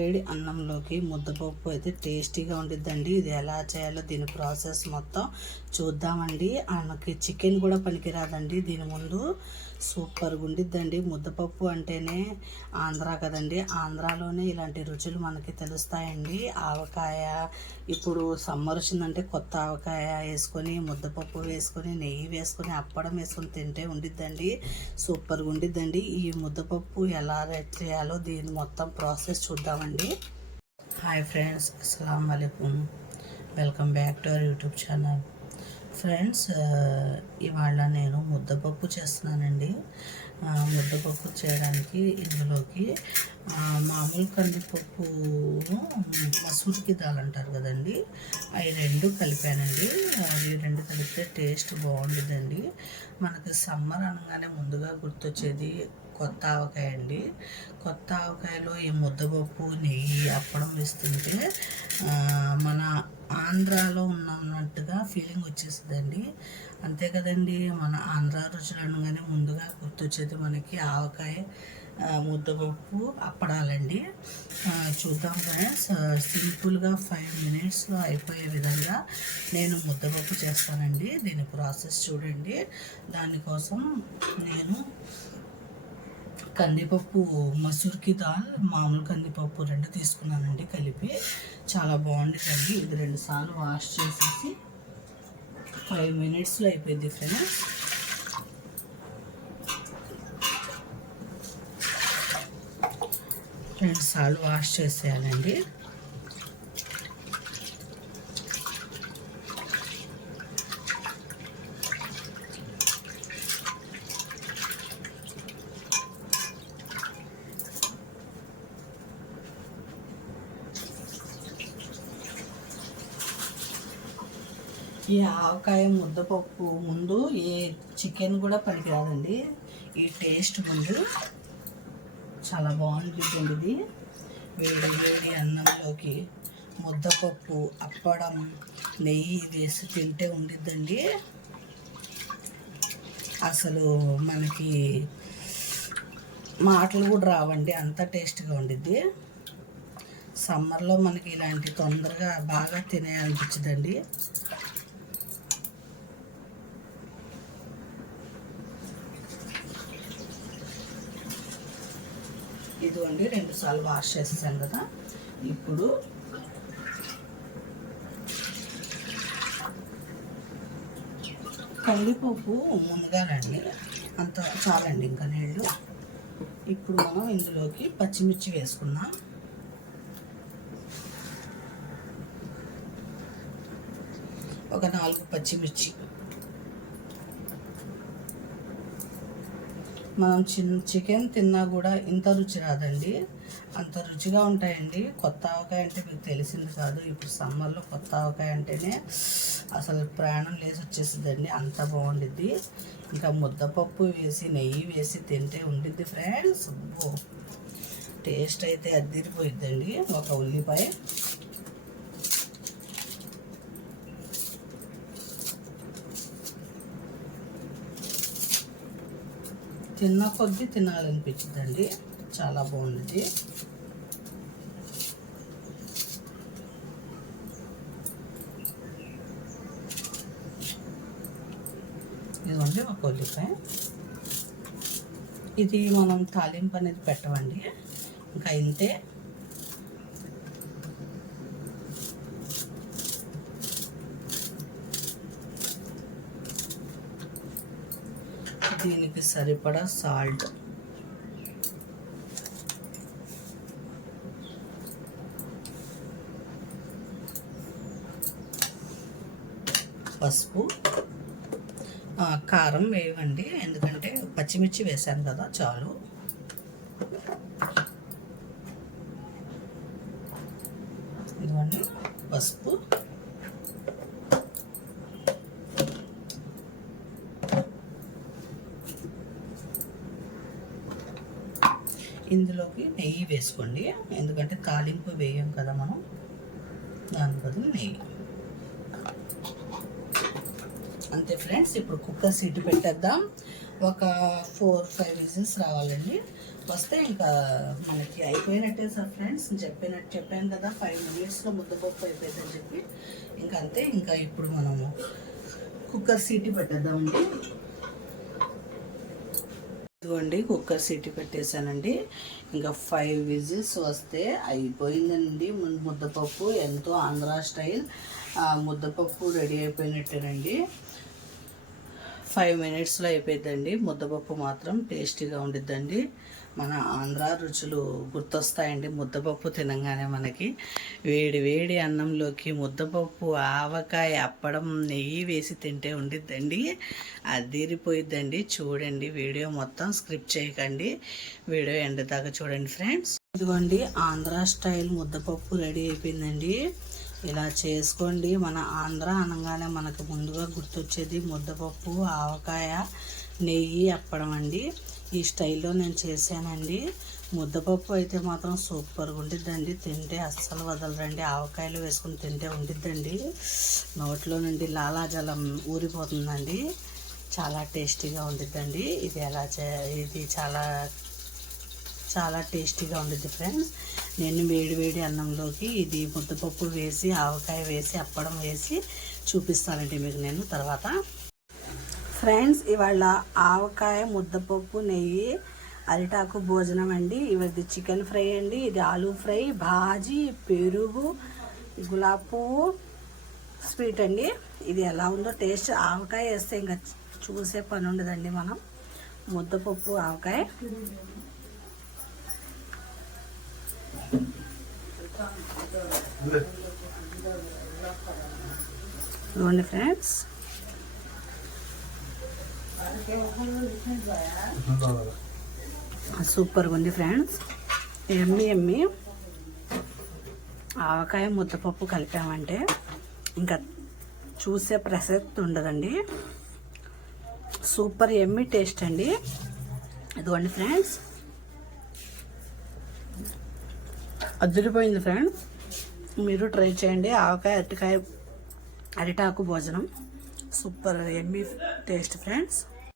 వేడి అన్నంలోకి ముద్దపప్పు అయితే టేస్టీగా ఉండిద్దండి. ఇది ఎలా చేయాలో దీని ప్రాసెస్ మొత్తం చూద్దామండి. మనకి చికెన్ కూడా పనికిరాదండి దీని ముందు. సూపర్గా ఉండిద్దండి. ముద్దపప్పు అంటేనే ఆంధ్ర కదండి, ఆంధ్రాలోనే ఇలాంటి రుచులు మనకి తెలుస్తాయండి. ఆవకాయ, ఇప్పుడు సమ్మర్ వచ్చిందంటే కొత్త ఆవకాయ వేసుకొని, ముద్దపప్పు వేసుకొని, నెయ్యి వేసుకొని, అప్పడం వేసుకొని తింటే ఉండిద్దండి. సూపర్గా ఉండిద్దండి. ఈ ముద్దపప్పు ఎలా రెడీ చేయాలో దీని మొత్తం ప్రాసెస్ చూద్దామండి. హాయ్ ఫ్రెండ్స్, అస్సలాము అలైకుం. Welcome back to our YouTube channel. Friends, ఇవాళ నేను ముద్దపప్పు చేస్తున్నానండి. ముద్దపప్పు చేయడానికి ఇందులోకి మామూలు కందిపప్పు, మసూరికి దాల్ అంటారు కదండి, అవి రెండు కలిపానండి. అవి రెండు కలిపితే టేస్ట్ బాగుంటుందండి. మనకి సమ్మర్ అనగానే ముందుగా గుర్తొచ్చేది కొత్త ఆవకాయ అండి. కొత్త ఆవకాయలో ఈ ముద్దపప్పు, నెయ్యి, అప్పడం వేస్తుంటే మన ఆంధ్రాలో ఉన్నట్టుగా ఫీలింగ్ వచ్చేస్తుందండి. అంతే కదండి, మన ఆంధ్ర రుచులు అనగానే ముందుగా గుర్తొచ్చేది మనకి ఆవకాయ, ముద్దపప్పు, అప్పడాలండి. చూద్దాం ఫ్రెండ్స్. సింపుల్గా 5 మినిట్స్లో అయిపోయే విధంగా నేను ముద్దపప్పు చేస్తానండి. దీని ప్రాసెస్ చూడండి. దానికోసం నేను కందిపప్పు, మసూర్కి దాల్, మామూలు కందిపప్పు రెండు తీసుకున్నానండి కలిపి. చాలా బాగుంటుందండి. ఇది 2 సార్లు వాష్ చేసేసి 5 మినిట్స్లో అయిపోయింది ఫ్రెండ్స్. రెండు సార్లు వాష్ చేసేయాలండి. ఈ ఆవకాయ ముద్దపప్పు ముందు ఏ చికెన్ కూడా పనికిరాదండి. ఈ టేస్ట్ ముందు చాలా బాగుంటుందండి. ఇది వేడి వేడి అన్నంలోకి ముద్దపప్పు, అప్పడం, నెయ్యి వేసి తింటే ఉండిద్దండి. అసలు మనకి మాటలు కూడా రావండి, అంత టేస్ట్గా ఉండిద్ది. సమ్మర్లో మనకి ఇలాంటి తొందరగా బాగా తినేయాలనిపించదండి. ఇదిగోండి 2 సార్లు వాష్ చేసేసాను కదా. ఇప్పుడు కందిపప్పు మునగాలండి, అంత చాలండి ఇంకా నీళ్ళు. ఇప్పుడు మనం ఇందులోకి పచ్చిమిర్చి వేసుకుందాం. ఒక 4 పచ్చిమిర్చి. మనం చికెన్ తిన్నా కూడా ఇంత రుచి రాదండి, అంత రుచిగా ఉంటాయండి. కొత్త ఆవకాయ అంటే మీకు తెలిసింది కాదు. ఇప్పుడు సమ్మర్లో కొత్త ఆవకాయ అంటేనే అసలు ప్రాణం లేసి వచ్చేసిందండి, అంత బాగుండిద్ది. ఇంకా ముద్దపప్పు వేసి, నెయ్యి వేసి తింటే ఉండిద్ది ఫ్రెండ్స్. టేస్ట్ అయితే అద్దిరిపోయిద్దండి. ఒక ఉల్లిపాయ, తిన్న కొద్దీ తినాలనిపించిందండి. చాలా బాగుంది. ఇదిగోండి ఒక ఉల్లిపాయ. ఇది మనం తాలింపు అనేది పెట్టమండి, ఇంకా ఇంతే. దీనికి సరిపడా సాల్ట్, పసుపు, కారం వేయండి, ఎందుకంటే పచ్చిమిర్చి వేసాను కదా, చాలు. ఇదిగోండి పసుపు, ఇందులోకి నెయ్యి వేసుకోండి, ఎందుకంటే తాలింపు వేయం కదా మనం, దాని బదులు నెయ్యి. అంతే ఫ్రెండ్స్. ఇప్పుడు కుక్కర్ సీటు పెట్టేద్దాం. ఒక 4-5 విజిల్స్ రావాలండి. వస్తే ఇంకా మనకి అయిపోయినట్టే సార్ ఫ్రెండ్స్. చెప్పాను కదా 5 మినిట్స్లో ముద్దపప్పు అయిపోయిందని చెప్పి. ఇంకా అంతే. ఇంకా ఇప్పుడు మనము కుక్కర్ సీటీ పెట్టేద్దామండి. ఇదిగోండి కుక్కర్ సీటీ పెట్టేశానండి. ఇంకా 5 విజిల్స్ వస్తే అయిపోయిందండి. ముద్దపప్పు ఎంతో ఆంధ్రా స్టైల్ ముద్దపప్పు రెడీ అయిపోయినట్టేనండి. 5 మినిట్స్లో అయిపోయిందండి. ముద్దపప్పు మాత్రం టేస్టీగా ఉండిద్దండి. మన ఆంధ్రా రుచులు గుర్తొస్తాయండి ముద్దపప్పు తినగానే మనకి. వేడి వేడి అన్నంలోకి ముద్దపప్పు, ఆవకాయ, అప్పడం, నెయ్యి వేసి తింటే ఉండిద్దండి. అదిరిపోయిద్దండి. చూడండి వీడియో మొత్తం స్క్రిప్ట్ చేయకండి, వీడియో ఎండ్ దాకా చూడండి ఫ్రెండ్స్. ఇదిగోండి ఆంధ్రా స్టైల్ ముద్దపప్పు రెడీ అయిపోయిందండి. ఇలా చేసుకోండి. మన ఆంధ్ర అనగానే మనకు ముందుగా గుర్తొచ్చేది ముద్దపప్పు, ఆవకాయ, నెయ్యి, అప్పడం అండి. ఈ స్టైల్లో నేను చేశానండి. ముద్దపప్పు అయితే మాత్రం సూపర్గా ఉండిద్దండి. తింటే అస్సలు వదలరండి. ఆవకాయలు వేసుకుని తింటే ఉండిద్దండి. నోట్లో నుండి లాలాజలం ఊరిపోతుందండి. చాలా టేస్టీగా ఉండిద్దండి. ఇది చాలా టేస్టీగా ఉండిద్ది ఫ్రెండ్స్. నేను వేడి అన్నంలోకి ఇది ముద్దపప్పు వేసి, ఆవకాయ వేసి, అప్పడం వేసి చూపిస్తానండి మీకు నేను తర్వాత. ఫ్రెండ్స్ ఇవాళ ఆవకాయ, ముద్దపప్పు, నెయ్యి, అరిటాకు భోజనం అండి. ఇది చికెన్ ఫ్రై అండి. ఇది ఆలూ ఫ్రై, భాజీ, పెరుగు, గులాబ్ పువ్వు, స్వీట్ అండి. ఇది ఎలా ఉందో టేస్ట్. ఆవకాయ వేస్తే ఇంకా చూసే పని ఉండదండి. మనం ముద్దపప్పు, ఆవకాయ. ఇదిగోండి ఫ్రెండ్స్. సూపర్గా ఉంది ఫ్రెండ్స్. ఎమ్మి ఆవకాయ, ముద్దపప్పు కలిపామంటే ఇంకా చూసే ప్రసక్తి ఉండదండి. సూపర్ ఎమ్మి టేస్ట్ అండి. ఇదిగోండి ఫ్రెండ్స్, అదిరిపోయింది ఫ్రెండ్స్. మీరు ట్రై చేయండి. ఆవకాయ, అరిటాకు భోజనం సూపర్ ఎమ్మి టేస్ట్ ఫ్రెండ్స్.